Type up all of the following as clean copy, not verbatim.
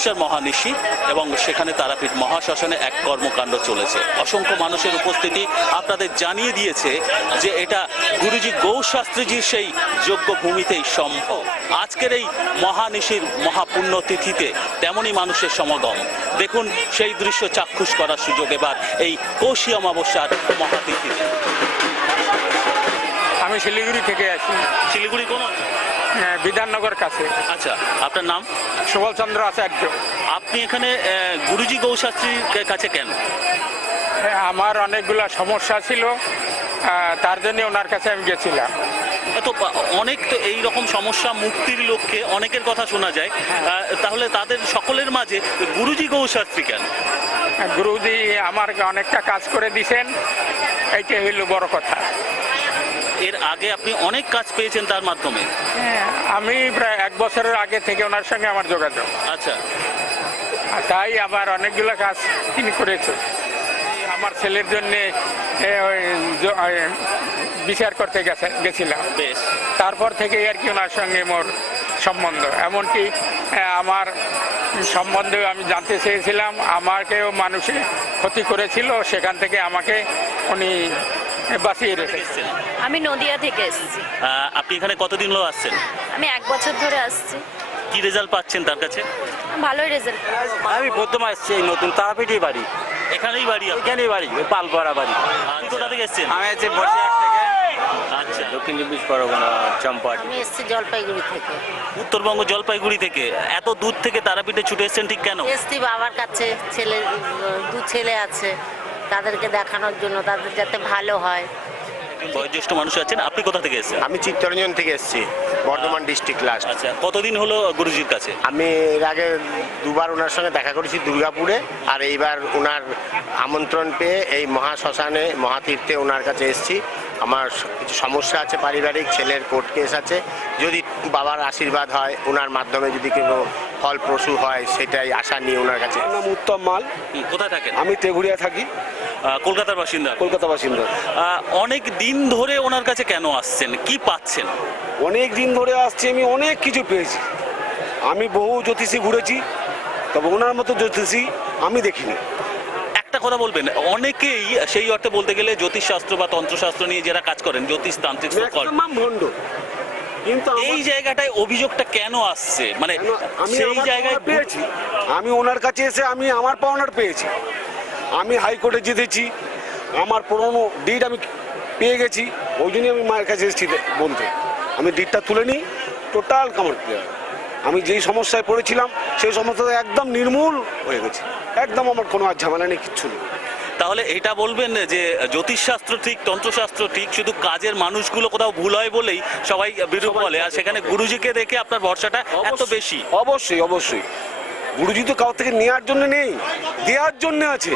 অমাবস্যার মহানিশি এবং সেখানে তারাপীঠ মহাশ্মশানে এক কর্মকাণ্ড চলেছে। অসংখ্য মানুষের উপস্থিতি আপনাদের জানিয়ে দিয়েছে যে এটা গুরুজি গৌশাস্ত্রীজির সেই যোগ্য ভূমিতেই সম্ভব। আজকের এই মহানিশির মহাপুণ্যতিথিতে তেমনই মানুষের সমাগম। দেখুন সেই দৃশ্য চাক্ষুষ করার সুযোগ এবার এই কৌশী অমাবস্যার মহাতিথিতে। আমি শিলিগুড়ি থেকে আসি। শিলিগুড়ি কোন? বিধাননগর কাছে। আচ্ছা, আপনার নাম? সুবল চন্দ্র আচার্য। আপনি এখানে গুরুজি গৌশাস্ত্রীর কাছে কেন? আমার অনেকগুলো সমস্যা ছিল, তার জন্য ওনার কাছে আমি গেছিলাম। তো অনেক তো এই রকম সমস্যা মুক্তির লক্ষ্যে অনেকের কথা শোনা যায়, তাহলে তাদের সকলের মাঝে গুরুজি গৌশাস্ত্রী কেন? গুরুজি আমার অনেকটা কাজ করে দিছেন, এইটাই হইল বড় কথা। এর আগে আপনি অনেক কাজ পেয়েছেন তার মাধ্যমে? আমি প্রায় 1 বছরের আগে থেকে ওনার সঙ্গে আমার যোগাযোগ। আচ্ছা, তাই আবার অনেকগুলো কাজ তিনি করেছে। আমার ছেলের জন্যে বিচার করতে গেছিলাম। বেশ, তারপর থেকে আর কি ওনার সঙ্গে মোর সম্বন্ধ। এমনকি আমার সম্বন্ধেও আমি জানতে চেয়েছিলাম, আমাকেও মানুষে ক্ষতি করেছিল, সেখান থেকে আমাকে উনি বাঁচিয়ে রেখেছেন। আমি নদিয়া থেকে এসেছি। আপনি এখানে কতদিন হলো আসছেন? আমি 1 বছর ধরে আসছি। কি রেজাল্ট পাচ্ছেন তার কাছে? ভালোই রেজাল্ট। আমি প্রথম আসছি, এই নতুন তারাপীঠই বাড়ি, এখানেই বাড়ি? এখানেই বাড়ি, পালপাড়া বাড়ি। আপনি কোথা থেকে এসেছেন? আমি আছি বসিরহাট থেকে। আচ্ছা, দক্ষিণ 24 পরগনা, চম্পাহাটি। আমি এসেছি জলপাইগুড়ি থেকে। উত্তরবঙ্গ জলপাইগুড়ি থেকে এত দূর থেকে তারাপীঠে ছুটে এসেছেন ঠিক কেন? এসছি বাবার কাছে, দু ছেলে আছে, তাদেরকে দেখানোর জন্য, তাদের যাতে ভালো হয়। বয়োজ্যেষ্ঠ মানুষ আছেন। আপনি কোথা থেকে এসেছেন? আমি চিত্তরঞ্জন থেকে এসেছি, বর্ধমান ডিস্ট্রিক্ট লাস্ট। আচ্ছা, কতদিন হলো গুরুজির কাছে? আমি এর আগে 2বার ওনার সঙ্গে দেখা করেছি দুর্গাপুরে, আর এইবার ওনার আমন্ত্রণ পেয়ে এই মহাশ্মশানে মহাতীর্থে ওনার কাছে এসেছি। আমার কিছু সমস্যা আছে পারিবারিক, ছেলের কোর্ট কেস আছে, যদি বাবার আশীর্বাদ হয়, ওনার মাধ্যমে যদি কোনো ফলপ্রসূ হয়, সেটাই আশা নিয়ে ওনার কাছে। আমার নাম উত্তম মাল। কোথায় থাকেন? আমি তেঘুরিয়া থাকি, কলকাতার বাসিন্দা। কলকাতা বাসিন্দা। অনেক দিন ধরে ওনার কাছে কেন আসছেন? কি পাচ্ছেন? অনেক দিন ধরে আসছি, আমি অনেক কিছু পেয়েছি। আমি বহু জ্যোতিষী ঘুরেছি, তবে ওনার মতো জ্যোতিষী আমি দেখিনি। একটা কথা বলবেন, অনেকেই সেই অর্থে বলতে গেলে জ্যোতিষশাস্ত্র বা তন্ত্রশাস্ত্র নিয়ে যারা কাজ করেন, জ্যোতিষ তান্ত্রিক ম্যাক্সিমাম ভণ্ড, কিন্তু এই জায়গাটায় অভিযোগটা কেন আসছে? মানে আমি সেই আমার জায়গায় পাওনা পেয়েছি, আমি ওনার কাছে এসে আমি আমার পাওনার পেয়েছি। আমি হাইকোর্টে জিতেছি, আমার পুরনো ডিড আমি পেয়ে গেছি, ওই জন্যই আমি মায়ের কাছে এসেছি বলতে। আমি ডিডটা তুলে নিই, টোটাল কামার ক্লিয়ার। আমি যেই সমস্যায় পড়েছিলাম সেই সমস্যা একদম নির্মূল হয়ে গেছে, একদম আমার কোনো আর ঝামেলা নেই, কিচ্ছু নেই। তাহলে এটা বলবেন যে জ্যোতিষশাস্ত্র ঠিক, তন্ত্রশাস্ত্র ঠিক, শুধু কাজের মানুষগুলো কোথাও ভুল হয় বলেই সবাই বিরূপ বলে, আর সেখানে গুরুজিকে দেখে আপনার ভরসাটা এত বেশি। অবশ্যই অবশ্যই, গুরুজি তো কাউ থেকে নেওয়ার জন্য নেই, দেওয়ার জন্য আছে।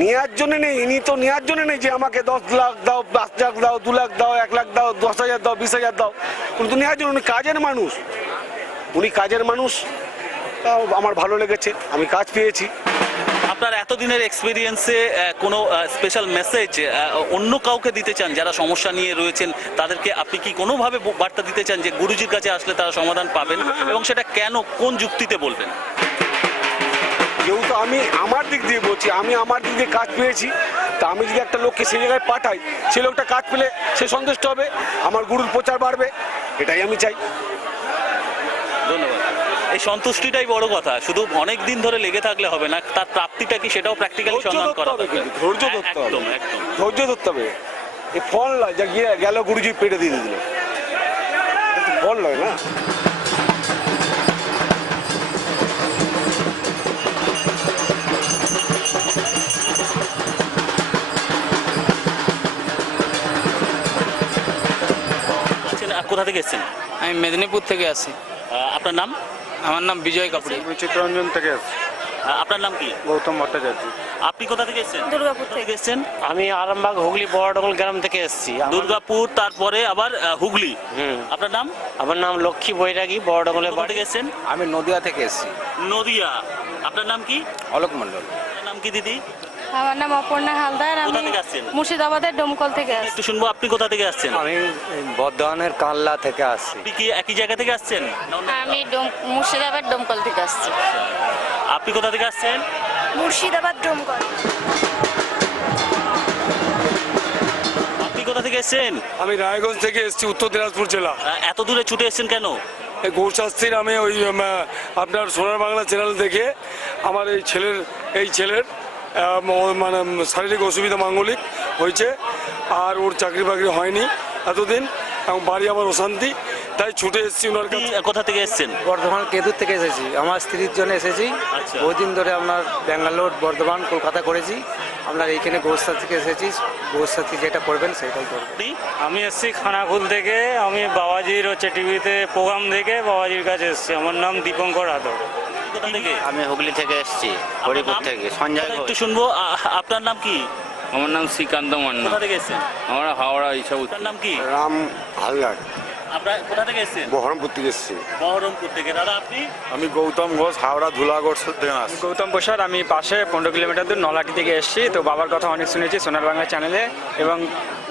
নেওয়ার জন্য নেই, ইনি তো নেওয়ার জন্য নেই যে আমাকে 10 লাখ দাও, 5 লাখ দাও, 2 লাখ দাও, 1 লাখ দাও, 10,000 দাও, 20,000 দাও। কিন্তু নেওয়ার জন্য উনি কাজের মানুষ, উনি কাজের মানুষ। তাও আমার ভালো লেগেছে, আমি কাজ পেয়েছি। আপনার এতদিনের এক্সপিরিয়েন্সে কোনো স্পেশাল মেসেজ অন্য কাউকে দিতে চান যারা সমস্যা নিয়ে রয়েছেন? তাদেরকে আপনি কি কোনোভাবে বার্তা দিতে চান যে গুরুজির কাছে আসলে তারা সমাধান পাবেন, এবং সেটা কেন, কোন যুক্তিতে বলবেন? যেহেতু আমি আমার দিক দিয়ে বলছি, আমি আমার দিক দিয়ে কাজ পেয়েছি, তা আমি যদি একটা লোককে সেই জায়গায় পাঠাই, সেই লোকটা কাজ পেলে সে সন্তুষ্ট হবে, আমার গুরুর প্রচার বাড়বে, এটাই আমি চাই। ধন্যবাদ। এই সন্তুষ্টিটাই বড় কথা, শুধু অনেক দিন ধরে লেগে থাকলে হবে না, তার প্রাপ্তিটা কি সেটাও প্র্যাকটিক্যালি সন্ধান করা হবে। ধৈর্য ধরতে হবে, একদম একদম ধৈর্য ধরতে হবে। এই ফল নয় যা গিয়ে গেল গুরুজি পেটে দিয়ে দিল, ফল নয় না। কোথা থেকে এসেছেন? আমি মেদিনীপুর থেকে আসি। আপনার নাম? আমার নাম বিজয় কাপুরি। আমি চিত্তরঞ্জন থেকে এসেছি। আপনার নাম কি? গৌতম ভট্টাচার্য। আপনি কোথা থেকে এসেছেন? দুর্গাপুর থেকে এসেছেন? আমি আরামবাগ হুগলি বড়ডঙ্গল গ্রাম থেকে এসেছি। দুর্গাপুর, তারপরে আবার হুগলি। আপনার নাম? আমার নাম লক্ষ্মী বৈরাগী, বড়ডঙ্গলের কোথা বাড়ি। থেকে এসেছেন? আমি নদিয়া থেকে এসেছি। নদিয়া। আপনার নাম কি? অলোক মণ্ডল। আপনার নাম কি দিদি? আমার নাম অপর্ণা হালদার, আমি কোথা থেকে আসছেন? মুর্শিদাবাদের ডোমকল থেকে আসছি। একটু শুনবো আপনি কোথা থেকে আসছেন? আমি বর্ধমানের কাল্লা থেকে আসছি। আপনি কি একই জায়গা থেকে আসছেন? না অন্য- আমি মুর্শিদাবাদ ডোমকল থেকে আসছি। আপনি কোথা থেকে আসছেন? মুর্শিদাবাদ ডোমকল। আপনি কোথা থেকে এসেছেন? আমি রায়গঞ্জ থেকে এসেছি, উত্তর দিনাজপুর জেলা। এত দূরে ছুটে এসেছেন কেন? এই গৌশাস্ত্রীর আমি ওই আপনার সোনার বাংলা চ্যানেল দেখে আমার এই ছেলের মানে শারীরিক অসুবিধা মাঙ্গলিক হয়েছে, আর ওর চাকরি বাকরি হয়নি এতদিন, এবং বাড়ি আমার অশান্তি, তাই ছুটে এসেছি ওনার আপনি কাছে। কোথা থেকে এসেছেন? বর্ধমান কেতুর থেকে এসেছি, আমার স্ত্রীর জন্য এসেছি। আচ্ছা। বহু দিন ধরে আপনার ব্যাঙ্গালোর, বর্ধমান, কলকাতা করেছি। আপনার এইখানে গৌশাস্ত্রী থেকে এসেছি, গৌশাস্ত্রী যেটা করবেন সেটাই করবেন। আপনি? আমি এসেছি খানাকুল থেকে। আমি বাবাজির হচ্ছে টিভিতে প্রোগ্রাম দেখে বাবাজির কাছে এসেছি। আমার নাম দীপঙ্কর আদর। কোথা থেকে? আমি হুগলি থেকে এসেছি, হরিপুর নাম? থেকে সঞ্জয় ঘোষ। একটু শুনবো আপনার নাম কি? আমার নাম শ্রীকান্ত মান্না। কোথা থেকে এসেছেন? আমরা হাওড়া এইসব। আপনার নাম কি? রাম হালদার, আপনার কোথা থেকে এসেছেন? বহরমপুর থেকে এসেছি। বহরমপুর থেকে। দাদা আপনি? আমি গৌতম ঘোষ, হাওড়া ধুলাগড় থেকে আসছি। গৌতম প্রসাদ, আমি পাশে 15 কিলোমিটার দূর নলাটি থেকে এসেছি। তো বাবার কথা অনেক শুনেছি সোনার বাংলা চ্যানেলে, এবং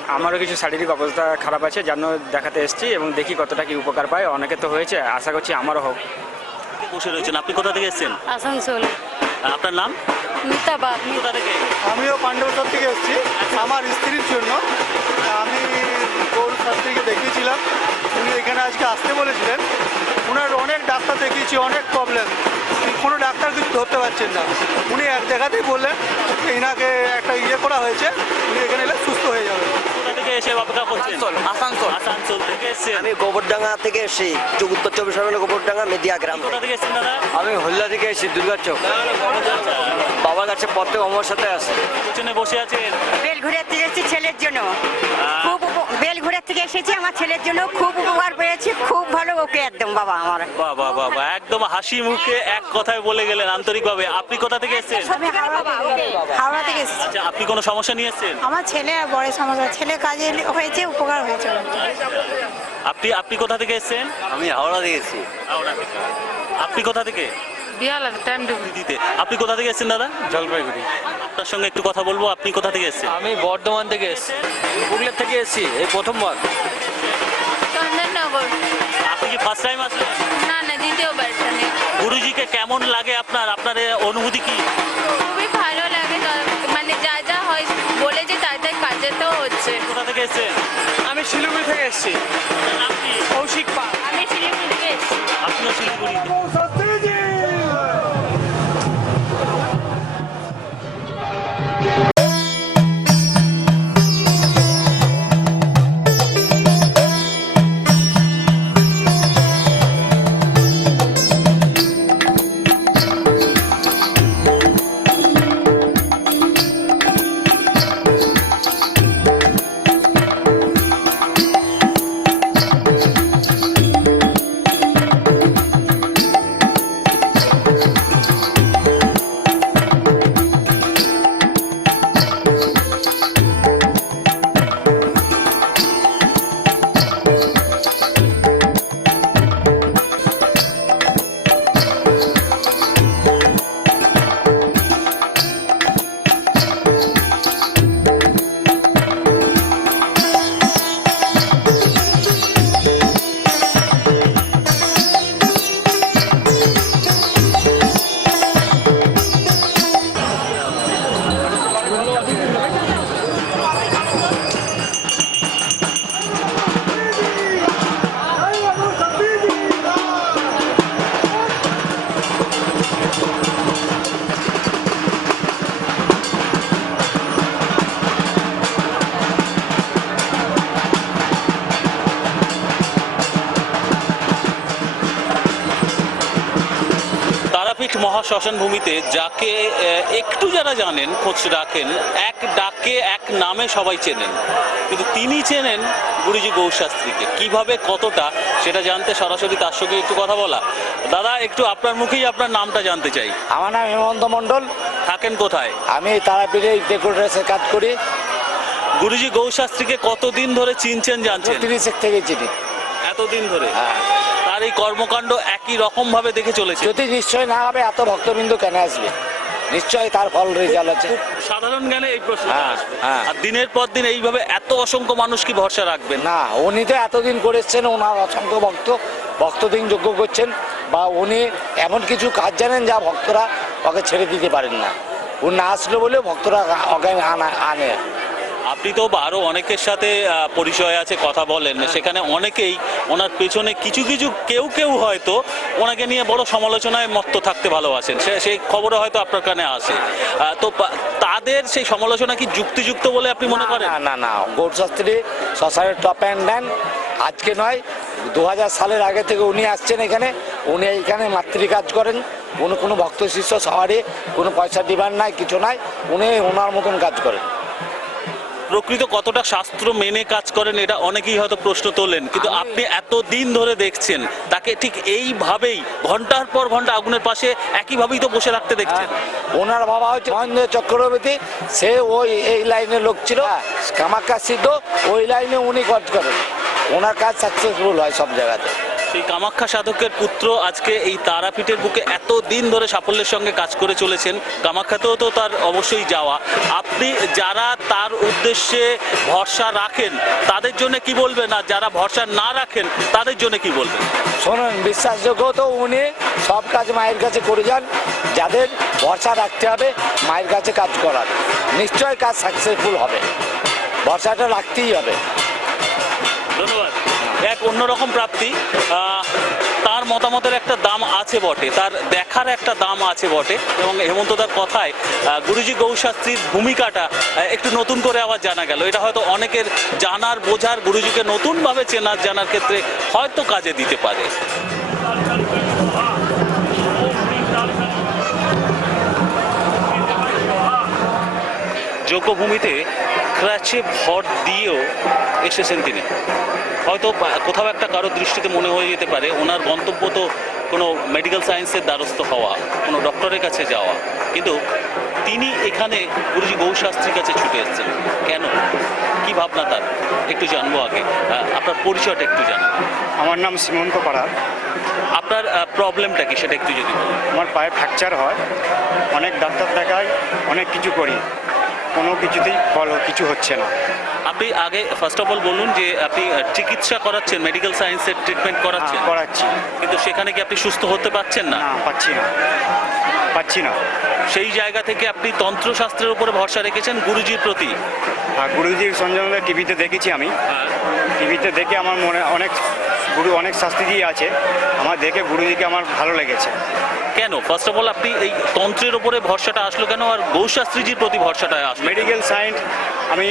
আমারও কিছু শারীরিক অবস্থা খারাপ আছে, যার জন্য দেখাতে এসেছি, এবং দেখি কতটা কি উপকার পায়। অনেকে তো হয়েছে, আশা করছি আমারও হোক। বসে রয়েছেন। আপনি কোথা থেকে এসেছেন? আসানসোল। আপনার নাম? মিতাবা। কোথা থেকে? আমিও পাণ্ডবচর থেকে এসেছি আমার স্ত্রীর জন্য। আমি গৌর শাস্ত্রীকে দেখিয়েছিলাম, উনি এখানে আজকে আসতে বলেছিলেন। ওনার অনেক ডাক্তার দেখিয়েছি, অনেক প্রবলেম, কোনো ডাক্তার কিছু ধরতে পারছেন না। উনি এক জায়গাতেই বললেন যে এনাকে একটা করা হয়েছে, উনি এখানে এলে সুস্থ হয়ে যাবে। কোথা থেকে এসে অপেক্ষা করছেন? আসানসোল। আসানসোল থেকে এসেছেন। আমি গোবরডাঙ্গা থেকে এসেছি, উত্তর 24 পরগনা গোবরডাঙ্গা মেদিয়া গ্রাম। কোথা থেকে এসেছেন দাদা? আমি হলদা থেকে এসেছি, দুর্গার চক। বাবার কাছে প্রত্যেক আমার সাথে আসে। পিছনে বসে আছেন। বেলঘুরিয়া থেকে এসেছি ছেলের জন্য, বেলঘুরিয়া থেকে এসেছি আমার ছেলের জন্য, খুব উপকার পেয়েছি, খুব ভালো। ওকে একদম বাবা আমার। বাহ বাহ বাহ বাহ, একদম হাসি মুখে এক কথায় বলে গেলেন আন্তরিকভাবে। আপনি কোথা থেকে এসেছেন? আমি হাওড়া থেকে এসেছি। আচ্ছা, আপনি কোনো সমস্যা নিয়ে এসেছেন? আমার ছেলে আর বড় সমস্যা, ছেলে কাজে হয়েছে, উপকার হয়েছে। আপনি কোথা থেকে এসেছেন? আমি হাওড়া থেকে এসেছি। হাওড়া থেকে। আপনি কোথা থেকে? বিহালা টাইম দিতে। আপনি কোথা থেকে এসেছেন দাদা? জলপাইগুড়ি। আপনার সঙ্গে একটু কথা বলবো। আপনি কোথা থেকে এসেছেন? আমি বর্ধমান থেকে এসেছি, হুগলি থেকে এসেছি, এই প্রথমবার। চন্দননগর। আপনি কি ফার্স্ট টাইম আসলেন? না না, দ্বিতীয়বার। গুরুজিকে কেমন লাগে আপনার? আপনার অনুভূতি কি? খুবই ভালো লাগে, মানে যা যা হয় বলে যে তাই তাই কাজে তো হচ্ছে। কোথা থেকে এসেছেন? আমি শিলিগুড়ি থেকে এসেছি। আপনার নাম কি? কৌশিক পাল। আমি শিলিগুড়ি থেকে এসেছি। আপনিও শিলিগুড়ি। তারাপীঠ মহাশ্মশান ভূমিতে যাকে একটু যারা জানেন, খোঁজ রাখেন, এক ডাকে এক নামে সবাই চেনেন, কিন্তু তিনি চেনেন গুরুজি গৌশাস্ত্রীকে। কিভাবে, কতটা, সেটা জানতে সরাসরি তার সঙ্গে একটু কথা বলা। দাদা, একটু আপনার মুখেই আপনার নামটা জানতে চাই। আমার নাম হেমন্ত মণ্ডল। থাকেন কোথায়? আমি তারাপীঠে ডেকোরেটরের কাজ করি। গুরুজি গৌশাস্ত্রীকে কতদিন ধরে চিনছেন, জানছেন? 30 থেকে চিনি। এতদিন ধরে হ্যাঁ। তার এই কর্মকাণ্ড একই রকম ভাবে দেখে চলেছে। যদি নিশ্চয় না হবে, এত ভক্তবৃন্দ কেন আসবে? নিশ্চয়ই তার ফল রেজাল্ট আছে। খুব সাধারণ জ্ঞানে এই প্রশ্ন হ্যাঁ, হ্যাঁ। আর দিনের পর দিন এইভাবে এত অসংখ্য মানুষ কি ভরসা রাখবেন? না, উনি তো এতদিন করেছেন, ওনার অসংখ্য ভক্তদিন যোগ্য করছেন, বা উনি এমন কিছু কাজ জানেন যা ভক্তরা ওকে ছেড়ে দিতে পারেন না। উনি না আসলে বলে ভক্তরা ওকে আনে। আপনি তো আরো অনেকের সাথে পরিচয় আছে, কথা বলেন, সেখানে অনেকেই ওনার পেছনে কিছু কিছু কেউ হয়তো ওনাকে নিয়ে বড় সমালোচনায় মত্ত থাকতে ভালোবাসেন, সেই খবরও হয়তো আপনার কানে আসে। তো তাদের সেই সমালোচনা কি যুক্তিযুক্ত বলে আপনি মনে করেন? না, গৌরশাস্ত্রী শ্মশানের টপ অ্যান্ড ড্যান আজকে নয়, 2000 সালের আগে থেকে উনি আসছেন এখানে। উনি এইখানে মাতৃ কাজ করেন, উনি কোনো ভক্ত শিষ্য সবারই কোনো পয়সা ডিমান্ড নাই, কিছু নাই, উনি ওনার মতন কাজ করেন। প্রকৃত কতটা শাস্ত্র মেনে কাজ করেন এটা অনেকেই হয়তো প্রশ্ন তোলেন, কিন্তু আপনি এত দিন ধরে দেখছেন তাকে ঠিক এইভাবেই ঘন্টার পর ঘন্টা আগুনের পাশে একইভাবেই তো বসে রাখতে দেখছেন। ওনার বাবা হচ্ছে মহেন্দ্র চক্রবর্তী, সে ওই এই লাইনের লোক ছিল, কামাখ্যা সিদ্ধ ওই লাইনে উনি কাজ করেন, ওনার কাজ সাকসেসফুল হয় সব জায়গাতে। সেই কামাখ্যা সাধকের পুত্র আজকে এই তারাপীঠের বুকে এত দিন ধরে সাফল্যের সঙ্গে কাজ করে চলেছেন। কামাখ্যাতেও তো তার অবশ্যই যাওয়া। আপনি যারা তার উদ্দেশ্যে ভরসা রাখেন তাদের জন্য কি বলবেন, আর যারা ভরসা না রাখেন তাদের জন্য কি বলবেন? শোনেন, বিশ্বাসযোগ্য তো উনি সব কাজ মায়ের কাছে করে যান। যাদের ভরসা রাখতে হবে মায়ের কাছে কাজ করার, নিশ্চয় কাজ সাকসেসফুল হবে, ভরসাটা রাখতেই হবে। ধন্যবাদ। এক অন্যরকম প্রাপ্তি, তার মতামতের একটা দাম আছে বটে, তার দেখার একটা দাম আছে বটে, এবং হেমন্তদার কথায় গুরুজি গৌশাস্ত্রীর ভূমিকাটা একটু নতুন করে আবার জানা গেল। এটা হয়তো অনেকের জানার বোঝার, গুরুজিকে নতুনভাবে জানার ক্ষেত্রে হয়তো কাজে দিতে পারে। যজ্ঞভূমিতে ক্রাচে ভর দিয়েও এসেছেন তিনি। হয়তো কোথাও একটা কারোর দৃষ্টিতে মনে হয়ে যেতে পারে ওনার গন্তব্য তো কোনো মেডিকেল সায়েন্সের দ্বারস্থ হওয়া, কোনো ডক্টরের কাছে যাওয়া, কিন্তু তিনি এখানে গুরুজি গৌশাস্ত্রীর কাছে ছুটে এসেছেন কেন, কি ভাবনা তার, একটু জানবো। আগে আপনার পরিচয়টা একটু জানান। আমার নাম সীমন্ত পাড়ার। আপনার প্রবলেমটা কি সেটা একটু যদি বলেন। আমার পায়ে ফ্র্যাকচার হয়, অনেক ডাক্তার দেখাই, অনেক কিছু করি, কোনো কিছুতেই কিছু হচ্ছে না। আপনি আগে ফার্স্ট অফ অল বলুন যে আপনি চিকিৎসা করাচ্ছেন, মেডিকেল সায়েন্সের ট্রিটমেন্ট করাচ্ছেন? করাচ্ছি। কিন্তু সেখানে কি আপনি সুস্থ হতে পারছেন না? পাচ্ছি না। সেই জায়গা থেকে আপনি তন্ত্রশাস্ত্রের উপরে ভরসা রেখেছেন গুরুজির প্রতি। আর গুরুজির সঞ্জয় টিভিতে দেখেছি আমি, টিভিতে দেখে আমার মনে অনেক শাস্ত্রীজি আছে, আমার দেখে গুরুজিকে আমার ভালো লেগেছে। কেন ফার্স্ট অফ অল আপনি এই তন্ত্রের উপরে ভরসাটা আসলো কেন, আর গৌশাস্ত্রীজির প্রতি ভরসাটা আসলো? মেডিকেল সায়েন্স আমি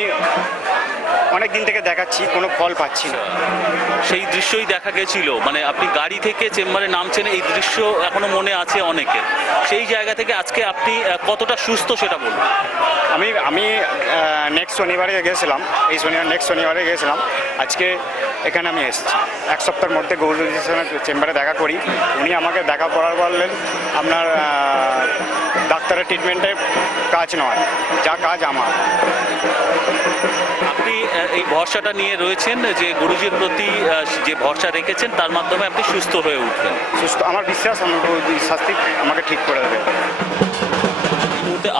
অনেক দিন থেকে দেখাচ্ছি, কোনো ফল পাচ্ছি না। সেই দৃশ্যই দেখা গেছিল, মানে আপনি গাড়ি থেকে চেম্বারে নামছেন, এই দৃশ্য এখনো মনে আছে অনেকের। সেই জায়গা থেকে আজকে আপনি কতটা সুস্থ সেটা বলুন। আমি নেক্সট শনিবারে গেছিলাম, নেক্সট শনিবারে গেছিলাম, আজকে এখানে আমি এসেছি। এক সপ্তাহের মধ্যে গৌরীর চেম্বারে দেখা করি, উনি আমাকে দেখা করার বললেন আপনার ডাক্তারের ট্রিটমেন্টে কাজ নয়, যা কাজ আমার। আপনি এই ভরসাটা নিয়ে রয়েছেন যে গুরুজির প্রতি যে ভরসা রেখেছেন তার মাধ্যমে আপনি সুস্থ হয়ে উঠবেন। আমার বিশ্বাস শাস্তি আমাকে ঠিক করে দেবে।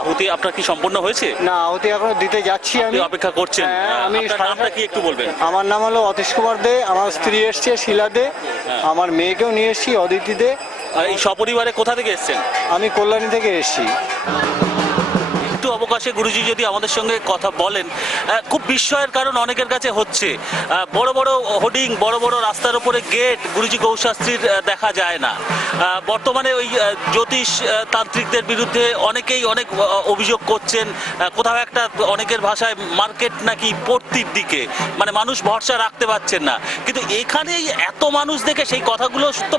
আহুতি আপনার কি সম্পূর্ণ হয়েছে? না, আহুতি এখনো দিতে যাচ্ছি, আমি অপেক্ষা করছেন। আমি নামটা কি একটু বলবেন? আমার নাম হলো অতীশ কুমার দে, আমার স্ত্রী এসছে শিলা দে, আমার মেয়েকেও নিয়ে এসছি অদিতি দে। এই সপরিবারে কোথা থেকে এসেছেন? আমি কল্যাণী থেকে এসছি। একটু অবকাশে গুরুজি যদি আমাদের সঙ্গে কথা বলেন, খুব বিস্ময়ের কারণ অনেকের কাছে হচ্ছে বড় বড় হোর্ডিং, বড় বড় রাস্তার উপরে গেট গুরুজি গৌশাস্ত্রীর দেখা যায় না। বর্তমানে ওই জ্যোতিষ তান্ত্রিকদের বিরুদ্ধে অনেকেই অনেক অভিযোগ করছেন, কোথাও একটা অনেকের ভাষায় মার্কেট নাকি পড়তির দিকে, মানে মানুষ ভরসা রাখতে পারছেন না। কিন্তু এখানেই এত মানুষ দেখে সেই কথাগুলো তো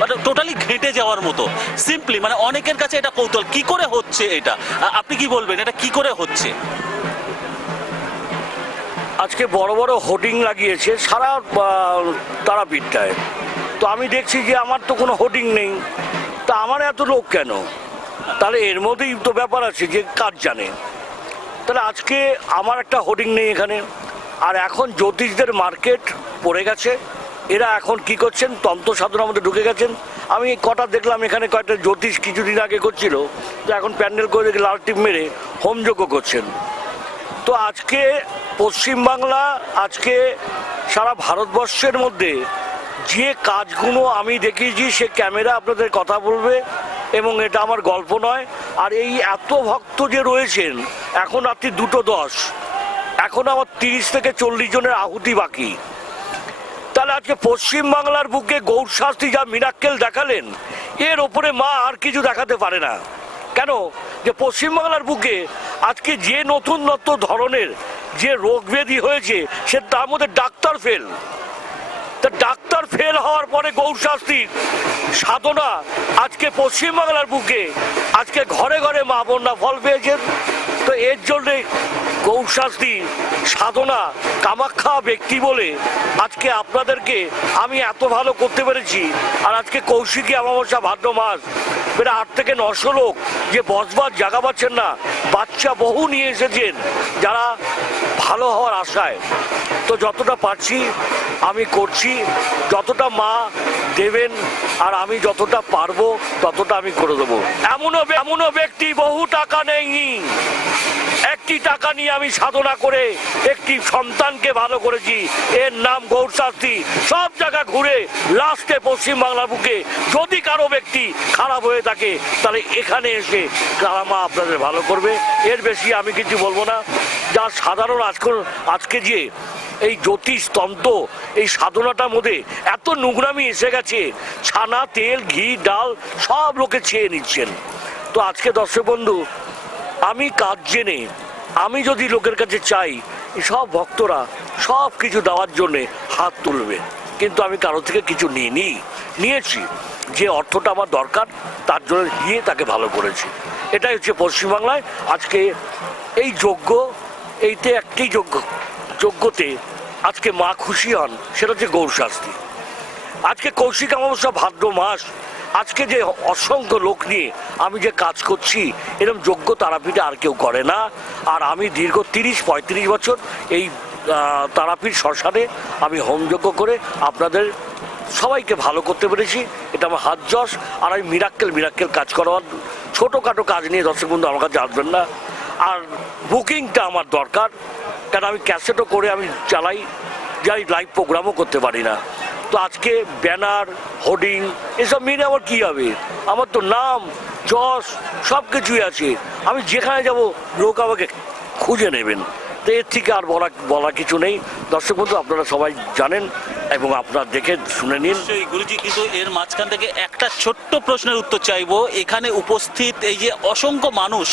মানে টোটালি ঘেঁটে যাওয়ার মতো। সিম্পলি মানে অনেকের কাছে এটা কৌতূহল, কি করে হচ্ছে এটা, আপনি কি বলবেন এটা কি করে হচ্ছে? আজকে বড় বড় হোর্ডিং লাগিয়েছে সারা তারাপীঠটায়, তো আমি দেখছি যে আমার তো কোনো হোর্ডিং নেই, তা আমার এত লোক কেন? তাহলে এর মধ্যেই তো ব্যাপার আছে যে কাজ জানে। তাহলে আজকে আমার একটা হোর্ডিং নেই এখানে, আর এখন জ্যোতিষদের মার্কেট পড়ে গেছে। এরা এখন কি করছেন, তন্ত্র সাধনার মধ্যে ঢুকে গেছেন, আমি কটা দেখলাম এখানে কয়েকটা জ্যোতিষ কিছুদিন আগে করছিল, তো এখন প্যান্ডেল করে দেখে লাল টিপ মেরে হোমযজ্ঞ করছেন। তো আজকে পশ্চিমবাংলা, আজকে সারা ভারতবর্ষের মধ্যে যে কাজগুলো আমি দেখিয়েছি, সে ক্যামেরা আপনাদের কথা বলবে, এবং এটা আমার গল্প নয়। আর এই এত ভক্ত যে রয়েছেন, এখন রাত্রি 2:10, এখন আমার 30 থেকে 40 জনের আহুতি বাকি। তাহলে আজকে পশ্চিমবাংলার বুকে গৌর শাস্ত্রী যা মিরাক্কেল দেখালেন, এর ওপরে মা আর কিছু দেখাতে পারে না। কেন? যে পশ্চিমবাংলার বুকে আজকে যে নতুন নতুন ধরনের যে রোগ ব্যাধি হয়েছে, সে তার মধ্যে ডাক্তার ফেল। তা ডাক্তার ফেল হওয়ার পরে গৌর শাস্ত্রীর সাধনা আজকে পশ্চিমবাংলার বুকে আজকে ঘরে ঘরে মা বোনরা ফল পেয়েছেন। তো এর জন্যে গৌর শাস্ত্রী সাধনা কামাখ্যা ব্যক্তি বলে আজকে আপনাদেরকে আমি এত ভালো করতে পেরেছি। আর আজকে কৌশিকী অমাবস্যা ভাদ্র মাস, প্রায় 8 থেকে 900 লোক যে বসবার জায়গা পাচ্ছেন না, বাচ্চা বহু নিয়ে এসেছেন যারা ভালো হওয়ার আশায়। তো যতটা পারছি আমি করছি, যতটা মা দেবেন আর আমি যতটা পারবো ততটা আমি করে দেবো। এমনও ব্যক্তি বহু টাকা নেয়নি, একটি টাকা নিয়ে আমি সাধনা করে একটি সন্তানকে ভালো করেছি। এর নাম গৌর শাস্ত্রী। সব জায়গা ঘুরে লাস্টে পশ্চিমবাংলার বুকে যদি কারো ব্যক্তি খারাপ হয়ে থাকে, তাহলে এখানে এসে মা আপনাদের ভালো করবে। এর বেশি আমি কিছু বলবো না। যা সাধারণ আজকে যে এই জ্যোতিষ তন্ত্র, এই সাধনাটার মধ্যে এত নোংরামি এসে গেছে, ছানা, তেল, ঘি, ডাল সব লোকে ছেয়ে নিচ্ছেন। তো আজকে দর্শক বন্ধু, আমি কাজ জেনে আমি যদি লোকের কাছে চাই, সব ভক্তরা সব কিছু দেওয়ার জন্যে হাত তুলবে, কিন্তু আমি কারো থেকে কিছু নিয়েছি যে অর্থটা আমার দরকার, তার জন্য দিয়ে তাকে ভালো করেছি। এটাই হচ্ছে পশ্চিমবাংলায় আজকে এই যজ্ঞ। এইতে একটি যজ্ঞতে আজকে মা খুশি হন, সেটা হচ্ছে গৌর শাস্ত্রী। আজকে কৌশিক অমাবস্যা ভাদ্র মাস, আজকে যে অসংখ্য লোক নিয়ে আমি যে কাজ করছি, এরকম যজ্ঞ তারাপীঠে আর কেউ করে না। আর আমি দীর্ঘ 30-35 বছর এই তারাপীঠ শ্মশানে আমি হোমযজ্ঞ করে আপনাদের সবাইকে ভালো করতে পেরেছি। এটা আমার হাত যশ। আর আমি মিরাক্কেল কাজ করার ছোটোখাটো কাজ নিয়ে দর্শক বন্ধু আমার কাছে আসবেন না। আর বুকিংটা আমার দরকার, কারণ আমি ক্যাসেটও করে আমি চালাই, যাই লাইভ প্রোগ্রামও করতে পারি না। তো আজকে ব্যানার, হোর্ডিং এসব মিলে আমার কী হবে? আমার তো নাম, যশ সব কিছুই আছে। আমি যেখানে যাব লোক আমাকে খুঁজে নেবেন। তো এর থেকে আর বলা কিছু নেই। দর্শক বন্ধু, আপনারা সবাই জানেন এবং আপনারা দেখে শুনে নিন। গুরুজি, কিন্তু এর মাঝখান থেকে একটা ছোট্ট প্রশ্নের উত্তর চাইবো। এখানে উপস্থিত এই যে অসংখ্য মানুষ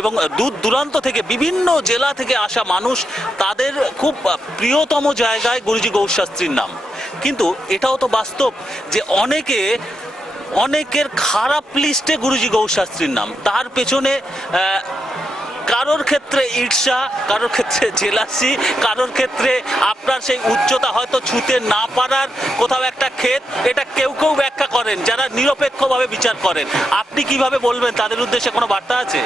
এবং দূর দূরান্ত থেকে বিভিন্ন জেলা থেকে আসা মানুষ, তাদের খুব প্রিয়তম জায়গায় গুরুজি গৌর শাস্ত্রীর নাম, কিন্তু এটাও তো বাস্তব যে অনেকের খারাপ লিস্টে গুরুজি গৌর শাস্ত্রীর নাম। তার পেছনে কারোর ক্ষেত্রে ঈর্ষা, কারোর ক্ষেত্রে জেলাসি, কারোর ক্ষেত্রে আপনার সেই উচ্চতা হয়তো ছুঁতে না পারার কোথাও একটা ক্ষেত, এটা কেউ ব্যাখ্যা করেন যারা নিরপেক্ষভাবে বিচার করেন। আপনি কিভাবে বলবেন? তাদের উদ্দেশ্যে কোনো বার্তা আছে?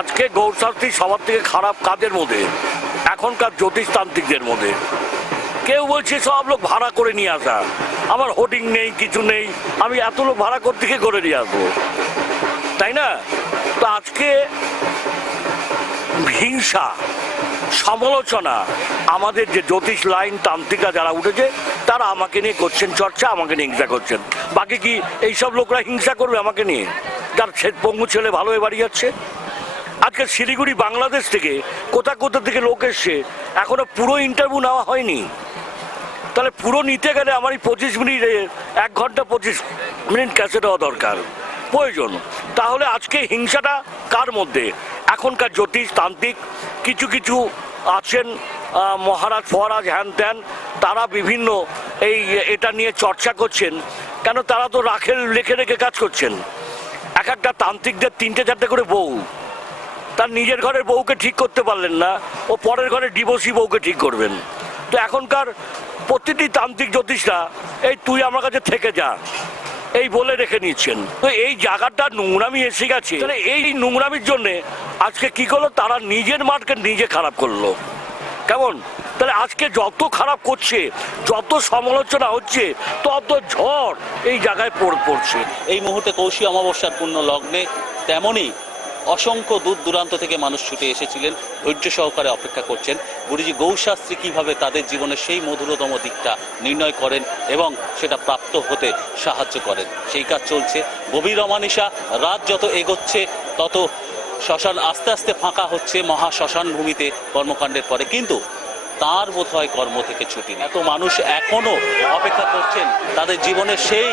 আজকে গৌর শাস্ত্রী সবার থেকে খারাপ কাদের মধ্যে? এখনকার জ্যোতিষতান্ত্রিকদের মধ্যে। কেউ বলছে সব লোক ভাড়া করে নিয়ে আসা, আমার হোর্ডিং নেই, কিছু নেই, আমি এত লোক ভাড়া করতে গিয়ে করে নিয়ে আসবো, তাই না? তো আজকে হিংসা, সমালোচনা, আমাদের যে জ্যোতিষ লাইন তান্ত্রিকা যারা উঠেছে, তারা আমাকে নিয়ে করছেন চর্চা, আমাকে নিয়ে হিংসা করছেন। বাকি কি এইসব লোকরা হিংসা করবে আমাকে নিয়ে? যার পঙ্গু ছেলে ভালো হয়ে বাড়ি যাচ্ছে। আজকে শিলিগুড়ি বাংলাদেশ থেকে কোথা থেকে লোক এসছে, এখনো পুরো ইন্টারভিউ নেওয়া হয়নি। তাহলে পুরো নিতে গেলে আমার এই 25 মিনিটে 1 ঘন্টা 25 মিনিট ক্যাসেট হওয়া দরকার, প্রয়োজন। তাহলে আজকে হিংসাটা কার মধ্যে? এখনকার জ্যোতিষ তান্ত্রিক কিছু আছেন, মহারাজ ফহারাজ হ্যান ত্যান, তারা বিভিন্ন এটা নিয়ে চর্চা করছেন। কেন? তারা তো রেখে কাজ করছেন। একটা তান্ত্রিকদের 3-4টে করে বউ, তার নিজের ঘরের বউকে ঠিক করতে পারলেন না, ও পরের ঘরের ডিভোর্সি বউকে ঠিক করবেন। তো এখনকার প্রতিটি তান্ত্রিক জ্যোতিষরা এই তুই আমার কাছে থেকে যা এই বলে রেখে নিচ্ছেন। তো এই জায়গাটা নোংরামি এসে গেছে। তাহলে এই নোংরামির জন্যে আজকে কি করলো? তারা নিজের মার্কেট নিজে খারাপ করলো। কেমন? তাহলে আজকে যত খারাপ করছে, যত সমালোচনা হচ্ছে, তত ঝড় এই জায়গায় পড়ছে। এই মুহূর্তে কৌশী অমাবস্যার পূর্ণ লগ্নে তেমনই অসংখ্য দূর দূরান্ত থেকে মানুষ ছুটে এসেছিলেন, ধৈর্য সহকারে অপেক্ষা করছেন গুরুজি গৌশাস্ত্রী কিভাবে তাদের জীবনের সেই মধুরতম দিকটা নির্ণয় করেন এবং সেটা প্রাপ্ত হতে সাহায্য করেন। সেই কাজ চলছে। গভীর অমানিশা, রাত যত এগোচ্ছে তত শ্মশান আস্তে আস্তে ফাঁকা হচ্ছে মহা শ্মশান ভূমিতে কর্মকাণ্ডের পরে, কিন্তু তার বোধহয় কর্ম থেকে ছুটি নেই। এত মানুষ এখনো অপেক্ষা করছেন তাদের জীবনের সেই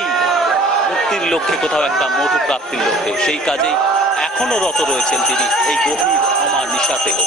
মুক্তির লক্ষ্যে, কোথাও একটা মধু প্রাপ্তির লক্ষ্যে। সেই কাজেই এখনো রত রয়েছেন তিনি এই গভীর অমানিশাতেও।